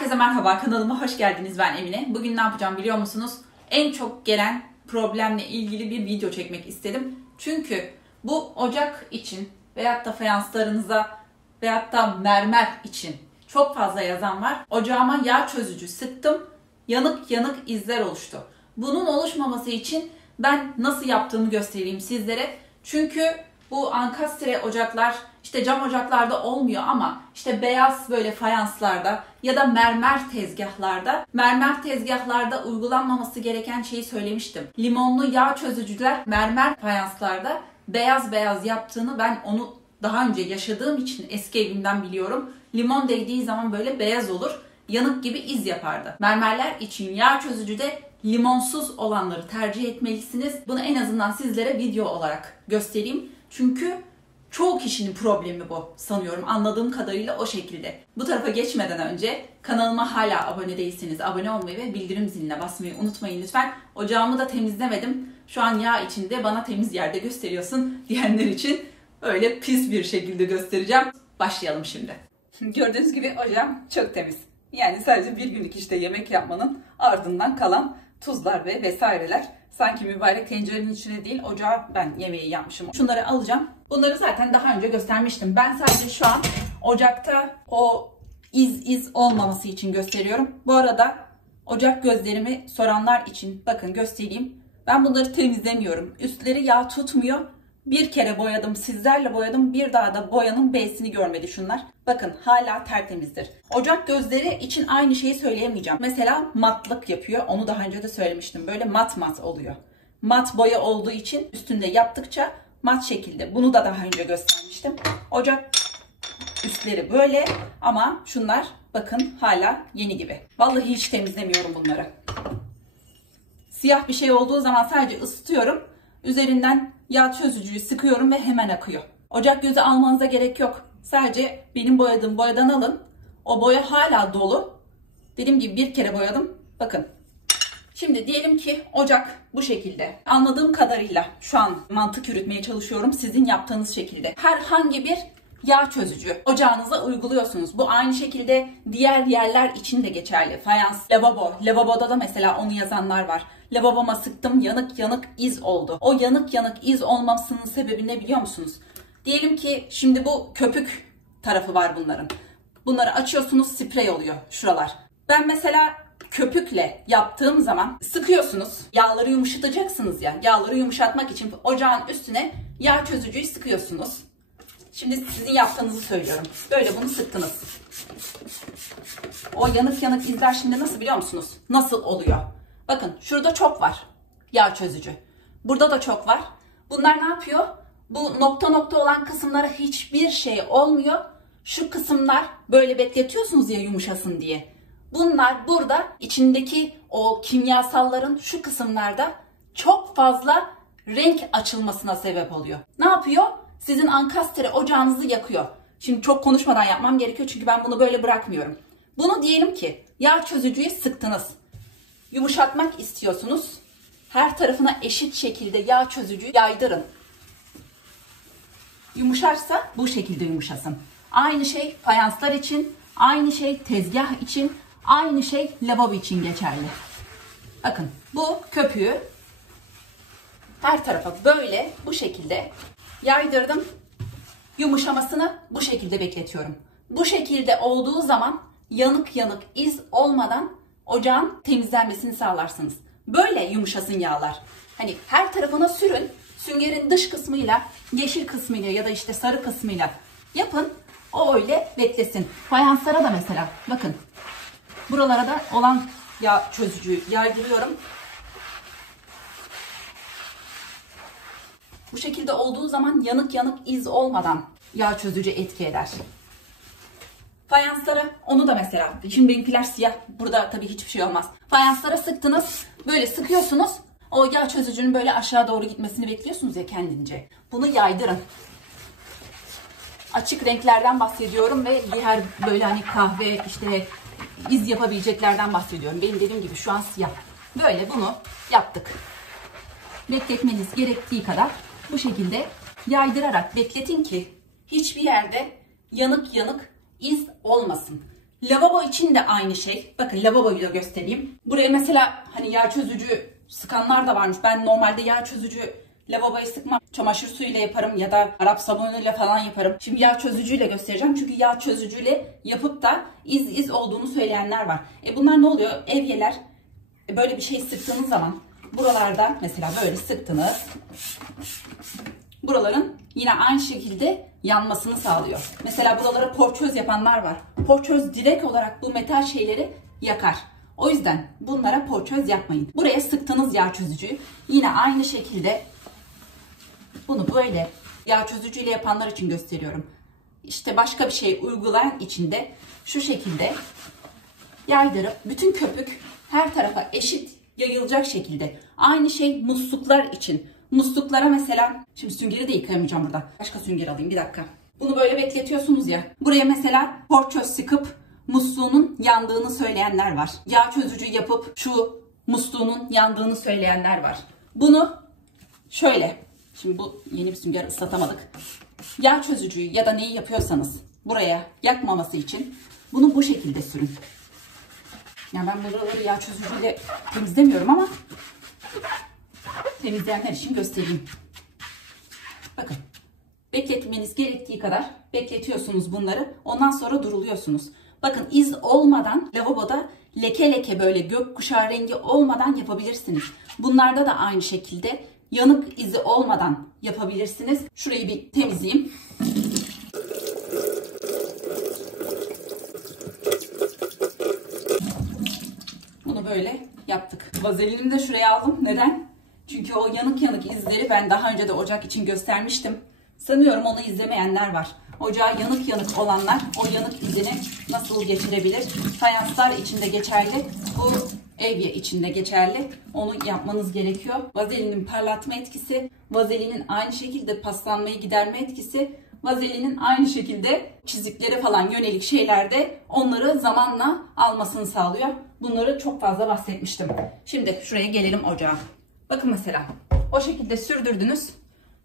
Herkese merhaba, kanalıma hoş geldiniz. Ben Emine. Bugün ne yapacağım biliyor musunuz? En çok gelen problemle ilgili bir video çekmek istedim. Çünkü bu ocak için veyahut da fayanslarınıza veyahut da mermer için çok fazla yazan var. Ocağıma yağ çözücü sıktım, yanık yanık izler oluştu. Bunun oluşmaması için ben nasıl yaptığımı göstereyim sizlere. Çünkü bu ankastre ocaklar işte cam ocaklarda olmuyor ama işte beyaz böyle fayanslarda ya da mermer tezgahlarda uygulanmaması gereken şeyi söylemiştim. Limonlu yağ çözücüler mermer fayanslarda beyaz beyaz yaptığını, ben onu daha önce yaşadığım için eski evimden biliyorum. Limon değdiği zaman böyle beyaz olur, yanık gibi iz yapardı. Mermerler için yağ çözücüde limonsuz olanları tercih etmelisiniz. Bunu en azından sizlere video olarak göstereyim. Çünkü çoğu kişinin problemi bu sanıyorum. Anladığım kadarıyla o şekilde. Bu tarafa geçmeden önce kanalıma hala abone değilseniz abone olmayı ve bildirim ziline basmayı unutmayın lütfen. Ocağımı da temizlemedim. Şu an yağ içinde, bana temiz yerde gösteriyorsun diyenler için öyle pis bir şekilde göstereceğim. Başlayalım şimdi. Gördüğünüz gibi ocağım çok temiz. Yani sadece bir günlük işte yemek yapmanın ardından kalan tuzlar ve vesaireler. Sanki mübarek tencerenin içine değil, ocağa ben yemeği yapmışım. Şunları alacağım. Bunları zaten daha önce göstermiştim. Ben sadece şu an ocakta o iz olmaması için gösteriyorum. Bu arada ocak gözlerimi soranlar için bakın göstereyim. Ben bunları temizlemiyorum. Üstleri yağ tutmuyor. Bir kere boyadım, sizlerle boyadım. Bir daha da boyanın B'sini görmedi şunlar. Bakın hala tertemizdir. Ocak gözleri için aynı şeyi söyleyemeyeceğim. Mesela matlık yapıyor. Onu daha önce de söylemiştim. Böyle mat mat oluyor. Mat boya olduğu için üstünde yaptıkça mat şekilde. Bunu da daha önce göstermiştim. Ocak üstleri böyle ama şunlar bakın hala yeni gibi. Vallahi hiç temizlemiyorum bunları. Siyah bir şey olduğu zaman sadece ısıtıyorum. Üzerinden yağ çözücüyü sıkıyorum ve hemen akıyor. Ocak gözü almanıza gerek yok. Sadece benim boyadığım boyadan alın. O boya hala dolu. Dediğim gibi bir kere boyadım. Bakın. Şimdi diyelim ki ocak bu şekilde. Anladığım kadarıyla şu an mantık yürütmeye çalışıyorum sizin yaptığınız şekilde. Herhangi bir yağ çözücü ocağınıza uyguluyorsunuz. Bu aynı şekilde diğer yerler için de geçerli. Fayans, lavabo. Lavaboda da mesela onu yazanlar var. Lavaboma sıktım, yanık yanık iz oldu. O yanık yanık iz olmasının sebebi ne biliyor musunuz? Diyelim ki şimdi bu köpük tarafı var bunların. Bunları açıyorsunuz, sprey oluyor şuralar. Ben mesela köpükle yaptığım zaman sıkıyorsunuz. Yağları yumuşatacaksınız ya. Yağları yumuşatmak için ocağın üstüne yağ çözücüyü sıkıyorsunuz. Şimdi sizin yaptığınızı söylüyorum. Böyle bunu sıktınız. O yanık yanık izler şimdi nasıl biliyor musunuz? Nasıl oluyor? Bakın şurada çok var yağ çözücü. Burada da çok var. Bunlar ne yapıyor? Bu nokta nokta olan kısımlara hiçbir şey olmuyor. Şu kısımlar böyle bekletiyorsunuz ya yumuşasın diye. Bunlar burada içindeki o kimyasalların şu kısımlarda çok fazla renk açılmasına sebep oluyor. Ne yapıyor? Sizin ankastre ocağınızı yakıyor. Şimdi çok konuşmadan yapmam gerekiyor çünkü ben bunu böyle bırakmıyorum. Bunu diyelim ki yağ çözücüyü sıktınız. Yumuşatmak istiyorsunuz. Her tarafına eşit şekilde yağ çözücüyü yaydırın. Yumuşarsa bu şekilde yumuşasın. Aynı şey fayanslar için, aynı şey tezgah için, aynı şey lavabo için geçerli. Bakın bu köpüğü her tarafa böyle bu şekilde yaydırdım. Yumuşamasını bu şekilde bekletiyorum. Bu şekilde olduğu zaman yanık yanık iz olmadan ocağın temizlenmesini sağlarsınız. Böyle yumuşasın yağlar. Hani her tarafına sürün. Süngerin dış kısmıyla, yeşil kısmıyla ya da işte sarı kısmıyla yapın. O öyle beklesin. Fayanslara da mesela bakın. Buralara da olan yağ çözücüyü yaydırıyorum. Bu şekilde olduğu zaman yanık yanık iz olmadan yağ çözücü etki eder. Fayanslara onu da mesela, şimdi benimkiler siyah, burada tabii hiçbir şey olmaz. Fayanslara sıktınız, böyle sıkıyorsunuz, o yağ çözücünün böyle aşağı doğru gitmesini bekliyorsunuz ya kendince. Bunu yaydırın. Açık renklerden bahsediyorum ve diğer böyle hani kahve işte iz yapabileceklerden bahsediyorum. Benim dediğim gibi şu an siyah. Böyle bunu yaptık. Bekletmeniz gerektiği kadar bu şekilde yaydırarak bekletin ki hiçbir yerde yanık yanık iz olmasın. Lavabo için de aynı şey. Bakın lavaboyu da göstereyim. Buraya mesela hani yağ çözücü sıkanlar da varmış. Ben normalde yağ çözücü lavaboya sıkmam. Çamaşır suyuyla yaparım ya da Arap sabunuyla falan yaparım. Şimdi yağ çözücüyle göstereceğim. Çünkü yağ çözücüyle yapıp da iz olduğunu söyleyenler var. Bunlar ne oluyor? Evyeler böyle bir şey sıktığınız zaman buralarda mesela böyle sıktınız. Buraların yine aynı şekilde yanmasını sağlıyor. Mesela buralara porçöz yapanlar var. Porçöz direkt olarak bu metal şeyleri yakar. O yüzden bunlara porçöz yapmayın. Buraya sıktığınız yağ çözücüyü yine aynı şekilde bunu böyle yağ çözücüyle yapanlar için gösteriyorum. İşte başka bir şey uygulayan için de şu şekilde yaydırıp bütün köpük her tarafa eşit yayılacak şekilde. Aynı şey musluklar için. Musluklara mesela, şimdi süngeri de yıkayamayacağım burada. Başka sünger alayım bir dakika. Bunu böyle bekletiyorsunuz ya. Buraya mesela porçöz sıkıp musluğunun yandığını söyleyenler var. Yağ çözücü yapıp şu musluğunun yandığını söyleyenler var. Bunu şöyle, şimdi bu yeni bir sünger ıslatamadık. Yağ çözücüyü ya da neyi yapıyorsanız buraya yakmaması için bunu bu şekilde sürün. Yani ben buraları yağ çözücüyle temizlemiyorum ama temizleyenler için göstereyim. Bakın. Bekletmeniz gerektiği kadar bekletiyorsunuz bunları. Ondan sonra duruluyorsunuz. Bakın iz olmadan lavaboda leke leke böyle gökkuşağı rengi olmadan yapabilirsiniz. Bunlarda da aynı şekilde yanık izi olmadan yapabilirsiniz. Şurayı bir temizleyeyim. Bunu böyle yaptık. Vazelinimi de şuraya aldım. Neden? Çünkü o yanık yanık izleri ben daha önce de ocak için göstermiştim. Sanıyorum onu izlemeyenler var. Ocağa yanık yanık olanlar o yanık izini nasıl geçirebilir? Fayanslar için de geçerli. Bu evye için de geçerli. Onu yapmanız gerekiyor. Vazelinin parlatma etkisi, vazelinin aynı şekilde paslanmayı giderme etkisi, vazelinin aynı şekilde çiziklere falan yönelik şeylerde onları zamanla almasını sağlıyor. Bunları çok fazla bahsetmiştim. Şimdi şuraya gelelim ocağa. Bakın mesela o şekilde sürdürdünüz.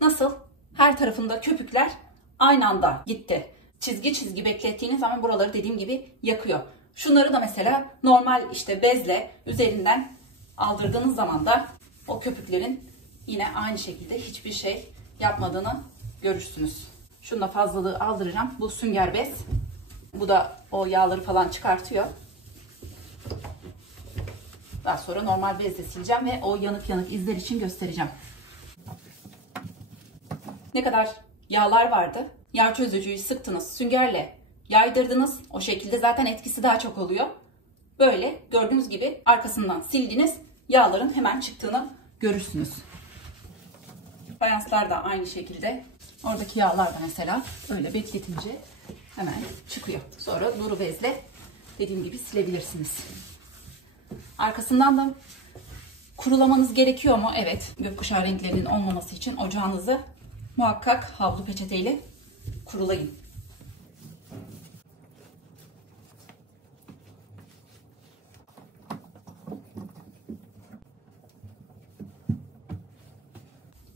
Nasıl? Her tarafında köpükler aynı anda gitti. Çizgi çizgi beklettiğiniz zaman buraları dediğim gibi yakıyor. Şunları da mesela normal işte bezle üzerinden aldırdığınız zaman da o köpüklerin yine aynı şekilde hiçbir şey yapmadığını görürsünüz. Şununla fazlalığı aldıracağım. Bu sünger bez. Bu da o yağları falan çıkartıyor. Daha sonra normal bezle sileceğim ve o yanık yanık izler için göstereceğim. Ne kadar yağlar vardı. Yağ çözücüyü sıktınız, süngerle yaydırdınız. O şekilde zaten etkisi daha çok oluyor. Böyle gördüğünüz gibi arkasından sildiniz. Yağların hemen çıktığını görürsünüz. Fayanslar da aynı şekilde. Oradaki yağlar da mesela öyle bekletince hemen çıkıyor. Sonra duru bezle dediğim gibi silebilirsiniz. Arkasından da kurulamanız gerekiyor mu? Evet. Gökkuşağı renklerinin olmaması için ocağınızı muhakkak havlu peçeteyle kurulayın.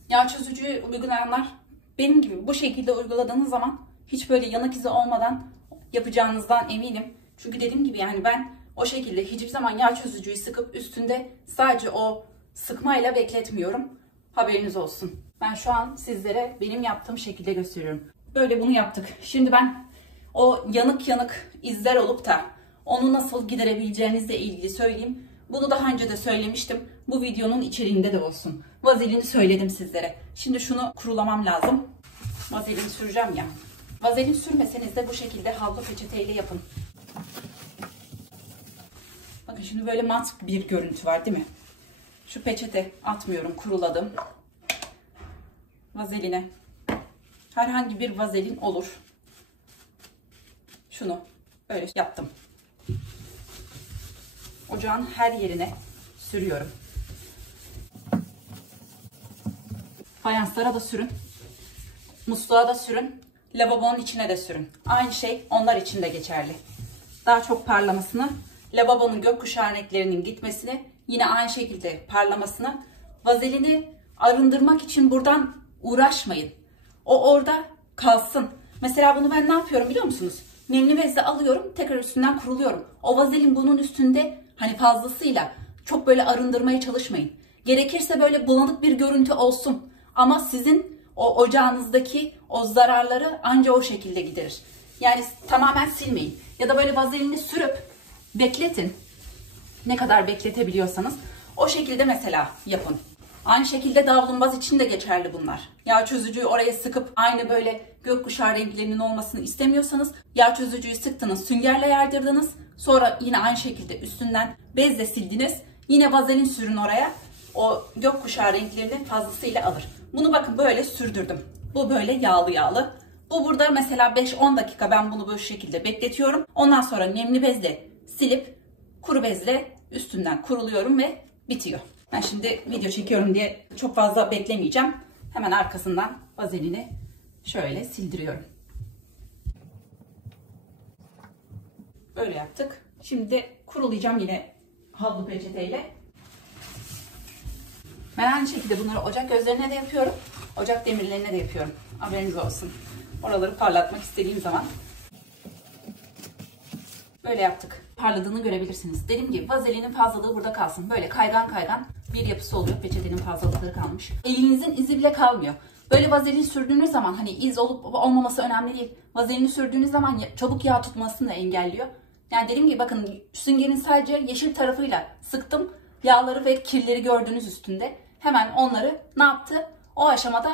Yağ çözücüyü uygulayanlar benim gibi bu şekilde uyguladığınız zaman hiç böyle yanık izi olmadan yapacağınızdan eminim. Çünkü dediğim gibi yani ben o şekilde hiçbir zaman yağ çözücüyü sıkıp üstünde sadece o sıkmayla bekletmiyorum. Haberiniz olsun. Ben şu an sizlere benim yaptığım şekilde gösteriyorum. Böyle bunu yaptık. Şimdi ben o yanık yanık izler olup da onu nasıl giderebileceğinizle ilgili söyleyeyim. Bunu daha önce de söylemiştim. Bu videonun içeriğinde de olsun. Vazelini söyledim sizlere. Şimdi şunu kurulamam lazım. Vazelin süreceğim ya. Vazelin sürmeseniz de bu şekilde havlu peçeteyle yapın. Bakın şimdi böyle mat bir görüntü var değil mi? Şu peçete atmıyorum, kuruladım. Vazeline. Herhangi bir vazelin olur. Şunu böyle yaptım. Ocağın her yerine sürüyorum. Fayanslara da sürün. Musluğa da sürün. Lavabonun içine de sürün. Aynı şey onlar için de geçerli. Daha çok parlamasını, lavabonun gökkuşağı renklerinin gitmesini, yine aynı şekilde parlamasını, vazelini arındırmak için buradan uğraşmayın. O orada kalsın. Mesela bunu ben ne yapıyorum biliyor musunuz? nemli bezle alıyorum, tekrar üstünden kuruluyorum. O vazelin bunun üstünde hani fazlasıyla çok böyle arındırmaya çalışmayın. Gerekirse böyle bulanık bir görüntü olsun. Ama sizin o ocağınızdaki o zararları anca o şekilde giderir. Yani tamamen silmeyin. Ya da böyle vazelini sürüp bekletin. Ne kadar bekletebiliyorsanız. O şekilde mesela yapın. Aynı şekilde davlumbaz için de geçerli bunlar. Yağ çözücüyü oraya sıkıp aynı böyle gökkuşağı renklerinin olmasını istemiyorsanız yağ çözücüyü sıktınız, süngerle yardırdınız. Sonra yine aynı şekilde üstünden bezle sildiniz. Yine vazelin sürün oraya. O gökkuşağı renklerinin fazlasıyla alır. Bunu bakın böyle sürdürdüm. Bu böyle yağlı yağlı. Bu burada mesela 5-10 dakika ben bunu bu şekilde bekletiyorum. Ondan sonra nemli bezle silip kuru bezle üstünden kuruluyorum ve bitiyor. Ben şimdi video çekiyorum diye çok fazla beklemeyeceğim. Hemen arkasından vazelini şöyle sildiriyorum. Böyle yaptık. Şimdi kurulayacağım yine havlu peçeteyle. Ben aynı şekilde bunları ocak gözlerine de yapıyorum. Ocak demirlerine de yapıyorum. Haberiniz olsun. Oraları parlatmak istediğim zaman. Böyle yaptık. Parladığını görebilirsiniz. Dediğim gibi vazelinin fazlalığı burada kalsın. Böyle kaygan kaygan bir yapısı oluyor. Peçetenin fazlalıkları kalmış. Elinizin izi bile kalmıyor. Böyle vazelin sürdüğünüz zaman hani iz olup olmaması önemli değil. Vazelini sürdüğünüz zaman çabuk yağ tutmasını da engelliyor. Yani dediğim gibi bakın süngerin sadece yeşil tarafıyla sıktım. Yağları ve kirleri gördüğünüz üstünde. Hemen onları ne yaptı? O aşamada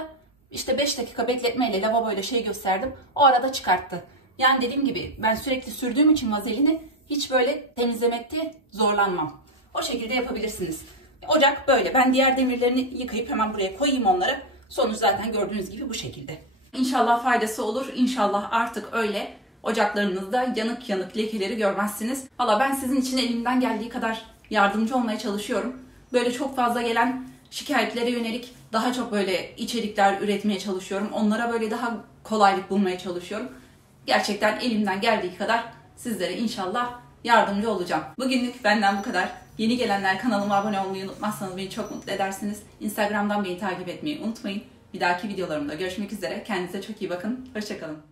işte 5 dakika bekletmeyle lavaboyla şey gösterdim. O arada çıkarttı. Yani dediğim gibi ben sürekli sürdüğüm için vazelini hiç böyle temizlemekte zorlanmam. O şekilde yapabilirsiniz. Ocak böyle. Ben diğer demirlerini yıkayıp hemen buraya koyayım onları. Sonuç zaten gördüğünüz gibi bu şekilde. İnşallah faydası olur. İnşallah artık öyle ocaklarınızda yanık yanık lekeleri görmezsiniz. Valla ben sizin için elimden geldiği kadar yardımcı olmaya çalışıyorum. Böyle çok fazla gelen şikayetlere yönelik daha çok böyle içerikler üretmeye çalışıyorum. Onlara böyle daha kolaylık bulmaya çalışıyorum. Gerçekten elimden geldiği kadar sizlere inşallah yardımcı olacağım. Bugünlük benden bu kadar. Yeni gelenler kanalıma abone olmayı unutmazsanız beni çok mutlu edersiniz. Instagram'dan beni takip etmeyi unutmayın. Bir dahaki videolarımda görüşmek üzere. Kendinize çok iyi bakın. Hoşça kalın.